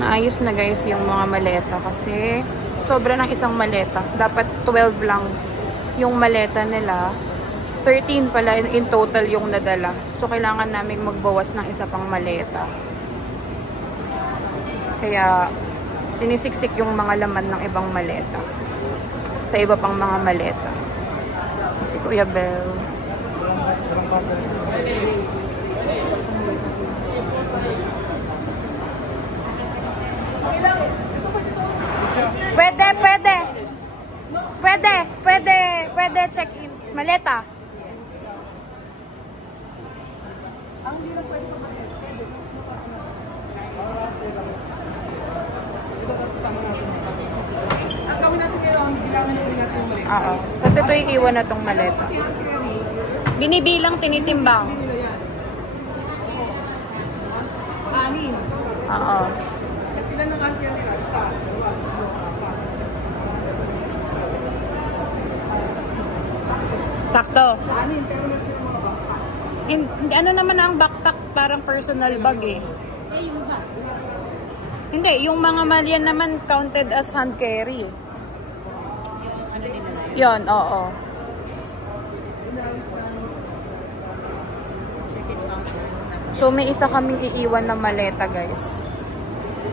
Naayos na guys yung mga maleta kasi sobra ng isang maleta. Dapat 12 lang yung maleta nila. 13 pala in total yung nadala. So kailangan namin magbawas ng isa pang maleta. Kaya sinisiksik yung mga laman ng ibang maleta sa iba pang mga maleta. Si Kuya Bel. Pwede check in. Maleta. Oo. Kasi ito iiwan na tong maleta. Binibilang, tinitimbang. Anin. Oo. Ilan ng antiyan nila? Isa. Sakto. Anin, pero nagsira mga backpack. Ano naman ang backpack? Parang personal bag eh. Yung bag. Hindi, yung mga malyan naman counted as hand carry. Ano din na? Yon, oo. So may isa kaming iiwan na maleta, guys.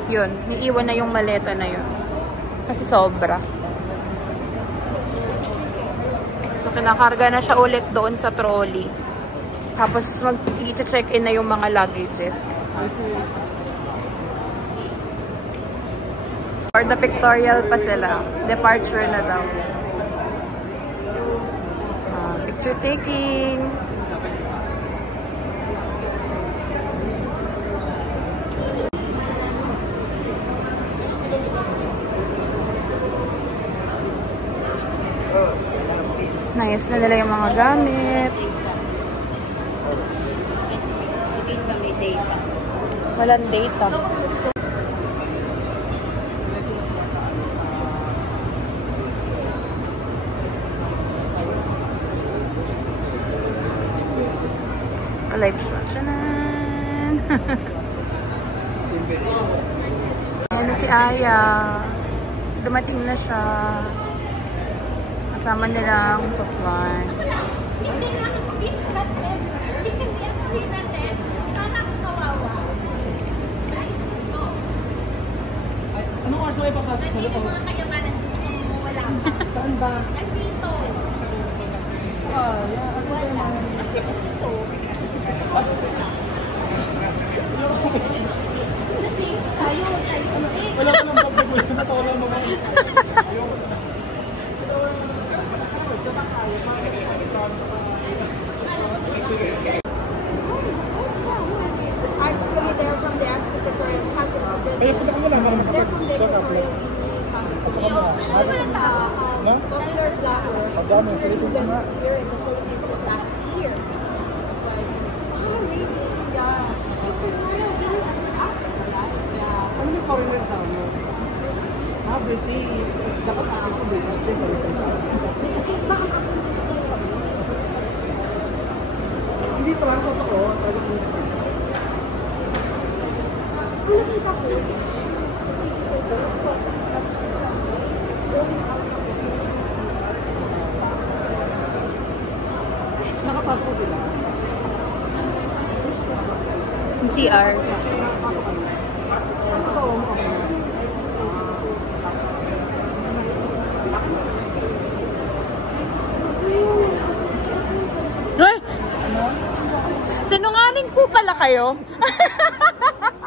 Yun, iiwan na yung maleta na yun. Kasi sobra. So kinakarga na siya ulit doon sa trolley. Tapos mag-check-in na yung mga luggages. For the pictorial pa sila. Departure na daw. Picture taking. Nice na nila yung mga gamit. Si Case ba may data? Walang data. Live shot. Tchanan! Ayan si Aya. Dumating na siya. Kasama nilang Pokemon. Anong oras mo ipapasok sa loob? Mga kayamanan dito wala. Saan ba? Dito. Wala ka lang pagpapagod. Natawa lang mga. Actually, they're from the Pictorial Hospital. They're from the Pictorial Taylor Flower. Here in the Philippines is that here. Oh, really? Yeah. Pictorial really has an Africa, right? Yeah. Ano yung foreigner sa ano? British. Dapat ako ko British. Hindi pa lang totoo. Nakita ko. Nakapasok sila. CR. Totoo mo ako. Ay! Sinungaling po pala kayo.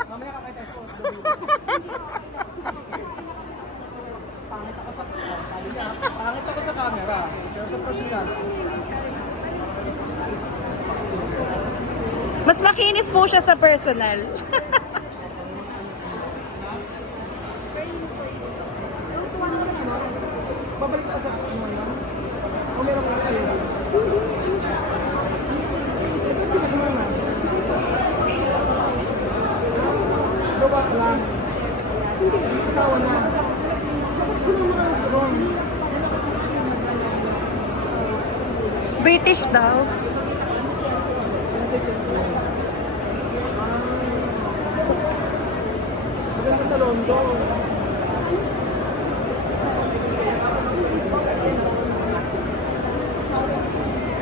Mamaya kakita sa audio. Pangit ako sa sabi niya, pangit ako sa camera. Pero sa personal. Mas makinis po siya sa personal. Babalik ka sa ano na? O meron ka sa iyo? Hindi ka sumama. Gawa ka lang. Hindi, asawa na. Bakit sumama ka doon? British daw. sa London.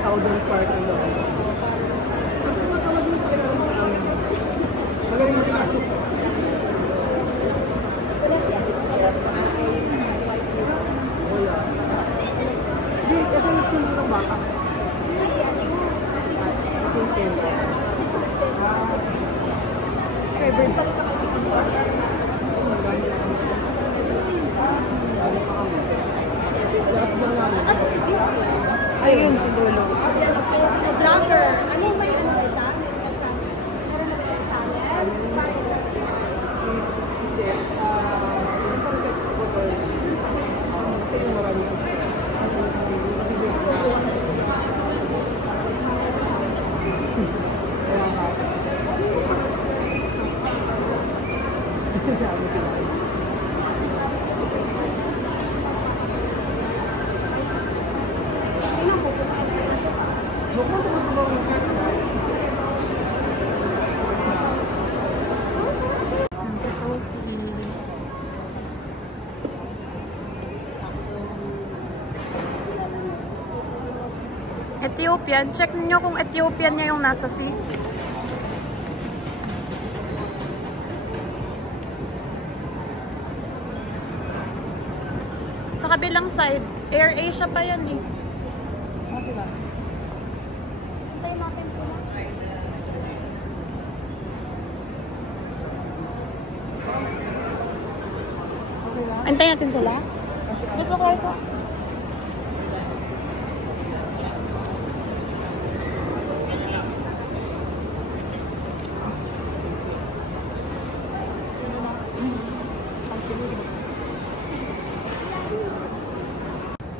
Southern part ng London. Kasi matawag mo pa rin sa amin. Magaling mo ka. Hindi, kasi nagsimula ng baka. Ayun si Lolo. Vlogger. Ano may ano ba siya? Meron na siya. Meron na ba siya channel? Ethiopian. Check niyo kung Ethiopian niya yung nasa sea. Sa kabilang side, Air Asia pa yan eh. Hintayin natin sila. Antayin natin sila. Ito ko isa.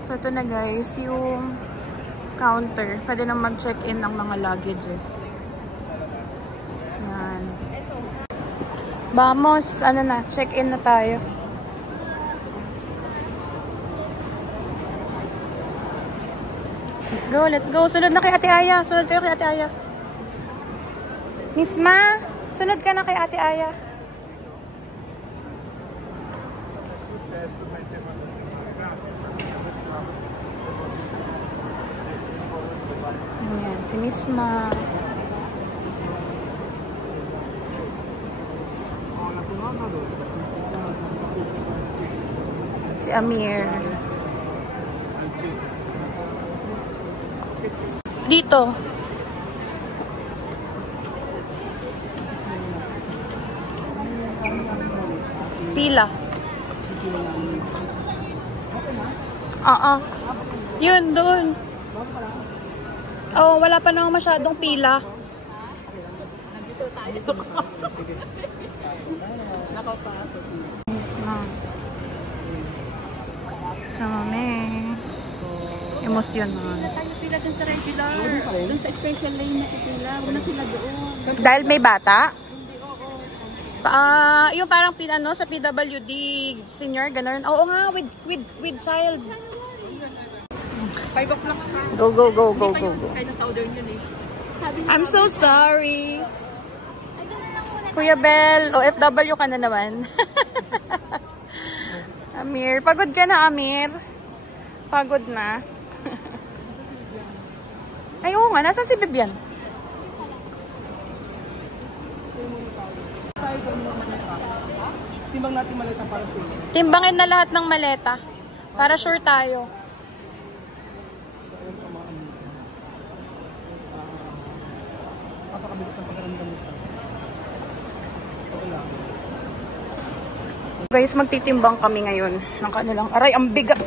So ito na guys, yung counter. Pwede na mag-check-in ng mga luggages. Yan. Vamos, ano na, check-in na tayo. Let's go, let's go. Sunod na kay Ate Aya. Sunod kayo kay Ate Aya. Misma, sunod ka na kay Ate Aya. Ayan, si Misma. Si Amir. Dito. Pila. Yun, doon. Oh, wala pa naman masyadong pila. Misma. Tama emosyonan. Tayo pila dun sa regular. Dun sa special lane na pila. Una sila doon. Dahil may bata? Hindi, oo. Yung parang ano, sa PWD senior, ganun. Oo nga, with child. 5 o'clock na. Go, go, go, go, go, go. China Southern yun eh. I'm so sorry. Kuya Bel, OFW ka na naman. Amir, pagod ka na, Amir. Pagod na. Ay, oo nga, nasa si Bibian? Timbang natin maleta para sa inyo. Timbangin na lahat ng maleta. Para sure tayo. Guys, magtitimbang kami ngayon ng kanilang aray, ang bigat.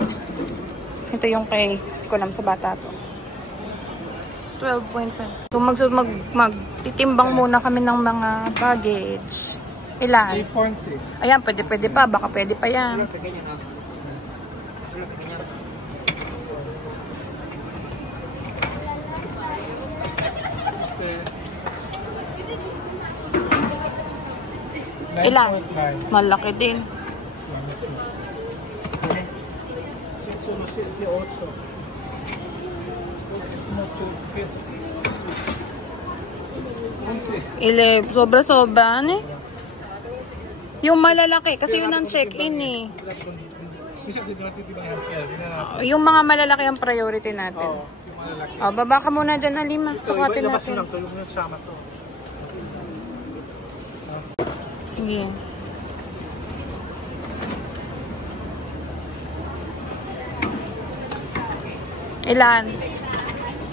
Ito yung kay Kunam sa bata to. 12.7. So magtitimbang muna kami ng mga baggage. Ilan? 8.6. Ayan, pwede pa. Baka pwede pa yan. Ilan? Malaki din. 11. Sobra-sobra, ano eh? Yung malalaki, kasi yun ang check-in eh. Yung mga malalaki ang priority natin. Oo, yung malalaki. O, baba ka muna dyan, Alima. So, Sukatin ilabas mo natin. lang. So, yung sama to. Sige. Ilan?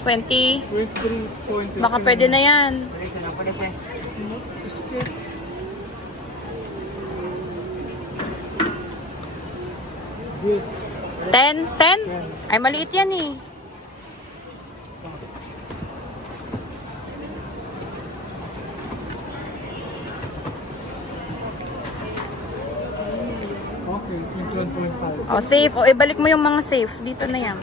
20? 23.3. Baka pwede na yan. Yes. 10? 10? Ay, maliit yan eh. Okay, 21.5. O, safe. O, ibalik mo yung mga safe. Dito na yan.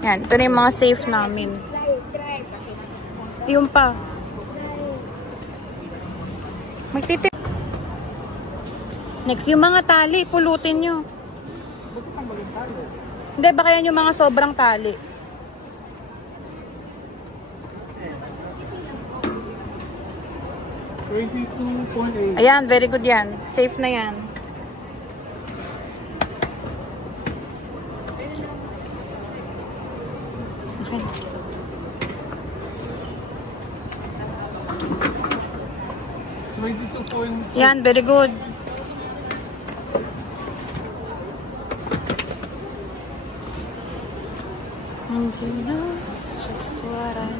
Yan. Ito na yung mga safe namin. Yung pa. Magtitip. Next, yung mga tali. Pulutin nyo. Hindi, baka yan yung mga sobrang tali. Ayan, very good yan. Safe na yan. Okay. Yan, very good. And you know just what I...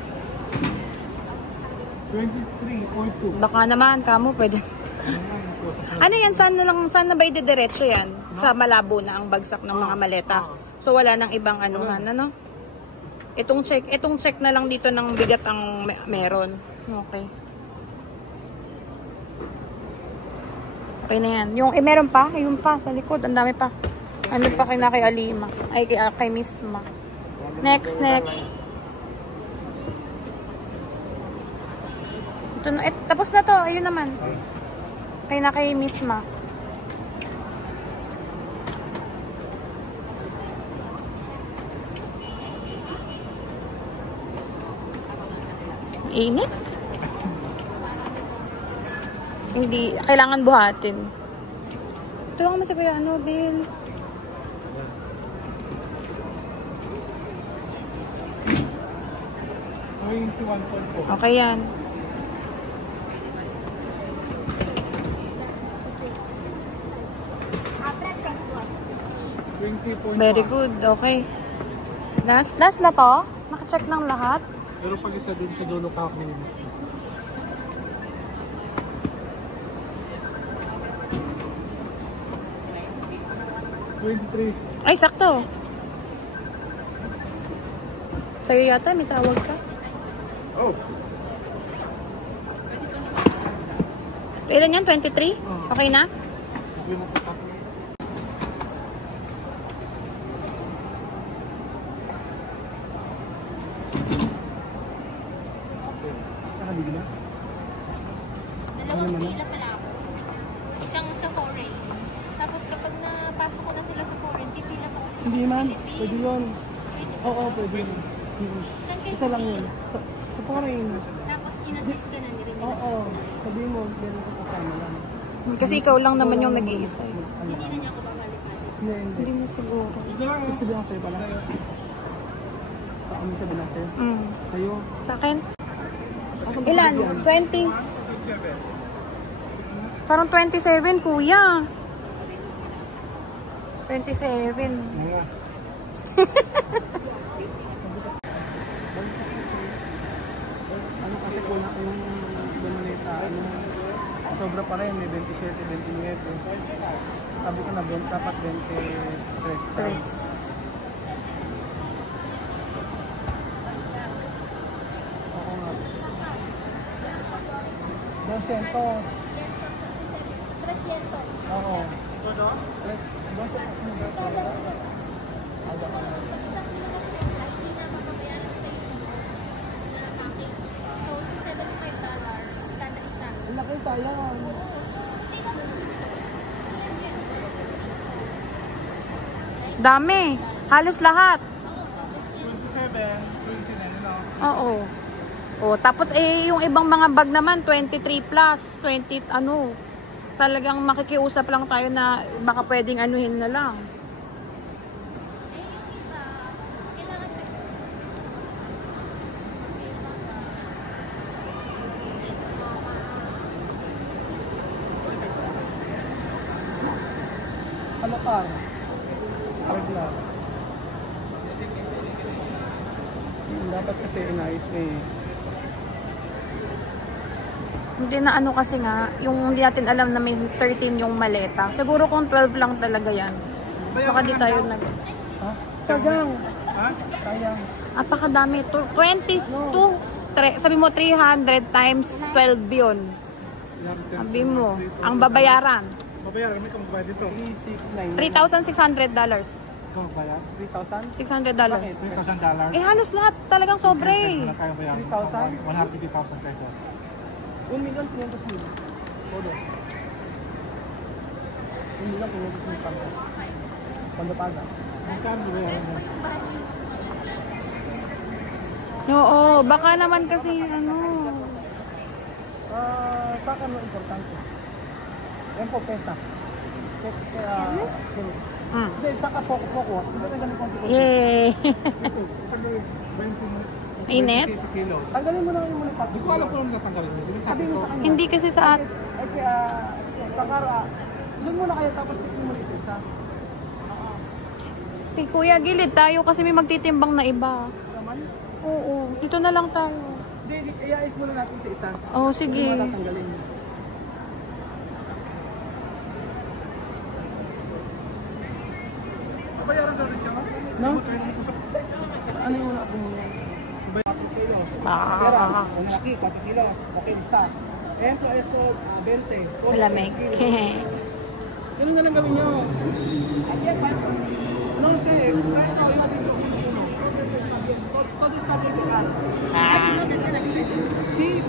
23.2. Baka naman, kamo pwede. Ano yan? Saan na ba idediretso yan? Sa Malabo na ang bagsak ng mga maleta. So wala nang ibang anuhan, ano? Itong check na lang dito ng bigat ang meron. Okay. Okay na yan. Yung, meron pa? Yung pa, sa likod. Ang dami pa. Ano pa kay Alima? Ay, kay Misma. Next. Ito na, tapos na to. Ayun naman. Kay Misma. Init. Hindi, kailangan buhatin. Tulungan mo si Kuya, Bill? Okay yan. Very good, okay. Last na to? Naka-check ng lahat? Pero pag isa din sa dulo ka ako. 23. Ay, sakto. Sa'yo yata, may tawag ka. Oh. Ilan yan? 23? Okay na? Dalawang pila pala ako. Isang sa foreign. Tapos kapag napasok ko na sila sa foreign, pipila pa ulit. Hindi man. Philippine. Pwede yun. Pwede ba? Oo, pwede yun. Saan kayo Isa lang pumili? yun. Sa foreign. Tapos inassist ka na nila. Oo. Sabihin mo, meron ko kasama lang. Kasi ikaw lang naman yung nag-iisa. Hindi na niya ako babalik-balik. Hindi. Hindi na siguro. Gusto sabihin sa'yo pala. Ano sabihin sa'yo? Sa'yo. Sa akin? Ilan? 20? Parang 27, kuya. 27. Nga. Ano kasi kulang yung Bonita, sobra pa rin, may 27, 29. Sabi ko na, dapat 23. Oo nga. 200. 300. Oo. Laki sayang. Dami. Halos lahat. 27, 29, ano? Oo. O, tapos yung ibang mga bag naman, 23 plus, 20 ano. Talagang makikiusap lang tayo na baka pwedeng anuhin na lang. Ano pa? Regular. Dapat kasi inayos na eh. Hindi na ano kasi nga, yung hindi natin alam na may 13 yung maleta. Siguro kung 12 lang talaga yan. Baka di tayo nag... Ha? Sayang. Ha? Sayang. Apakadami. 22. Sabi mo 300 times 12 yun. Sabi mo, ang babayaran. Babayaran, may kamagbayad dito. 3,600 dollars. Ikaw magbayad? 3,000? $600. Bakit? $3,000. Halos lahat talagang sobre Wala tayong bayaran. 3,000? 150,000 pesos. 1,500,000. Todo. 1,500,000 tanto. Cuando paga. Magkano bayaran mo? Oo, baka naman kasi ano. Sa akin mo importante. Yan po, pesa. Kaya, hindi, saka poko-poko. Hindi na ganun kung Yay! Init? Tanggalin mo na kayo muna. Hindi ko alam kung natanggalin mo. Sabi mo sa kanya. Hindi kasi sa at... Ay, kaya, Takara, yun muna kayo tapos tignan mo isa-isa. Hey, Kuya, gilid tayo kasi may magtitimbang na iba. Naman? Oo, dito na lang tayo. Hindi, iayos muna natin sa isa. Oo, sige. Hindi mo natanggalin mo. Bayaran ka rin siya? No? Ano yung una ko muna? 4 kilos. Pera, una laki, 4 kilos. Okay, lista. Esto, 20. Malamig. Ganun na lang gawin nyo. No sé, price na kayo dito. Todo está vertical. Sí,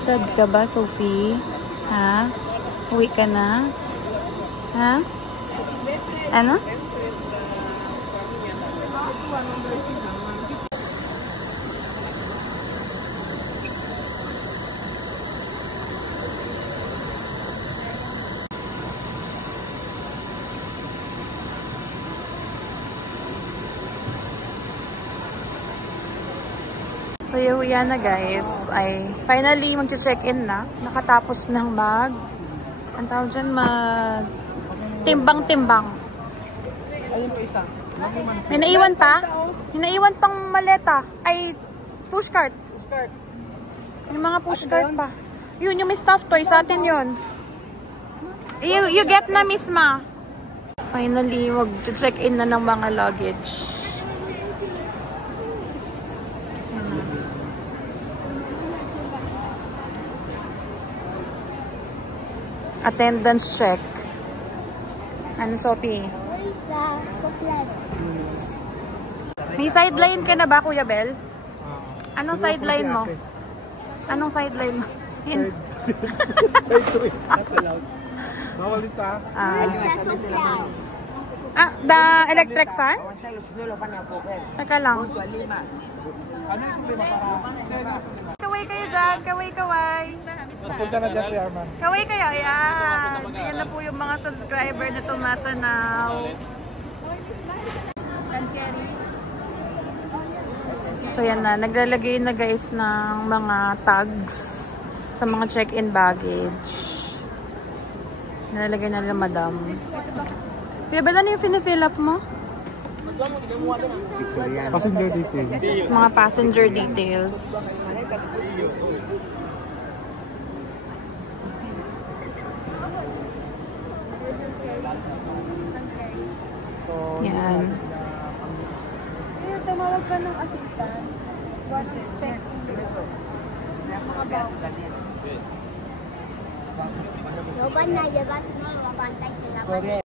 Sad ka ba, Sophie? Ha? Uwi ka na? Ha? Ano? So, yan na guys, ay finally mag-check-in na. Nakatapos ng ang tawag dyan, timbang-timbang. ayun pa isa. May naiwan pa? May naiwan pang maleta. Ay, pushcart. Skirt. Yung mga pushcart pa. Yun, yung may stuffed toy sa atin yun. You get na, misma. Finally, mag-check-in na ng mga luggage. Attendance check. Ano, Sophie? Where is the supply? May sideline ka na ba, Kuya Bel? Anong sideline mo? Anong sideline mo? Hindi. Bawal dito ha. Where is the supply? The electric fan? Teka lang. Ano yung problema para? Kaway kayo dyan. Kaway. Punta na dyan, Arman. Kaway kayo. Ayan. Ayan na po yung mga subscriber na tumatanaw. So yan na. Naglalagay na guys ng mga tags sa mga check-in baggage. Nalalagay na nila madam. Kaya ba na yung finifill up mo? Passenger detail. Mga passenger details. Yan. tumawag ka ng assistant. Was check. Loban na, diba? Sino, lumabantay sila.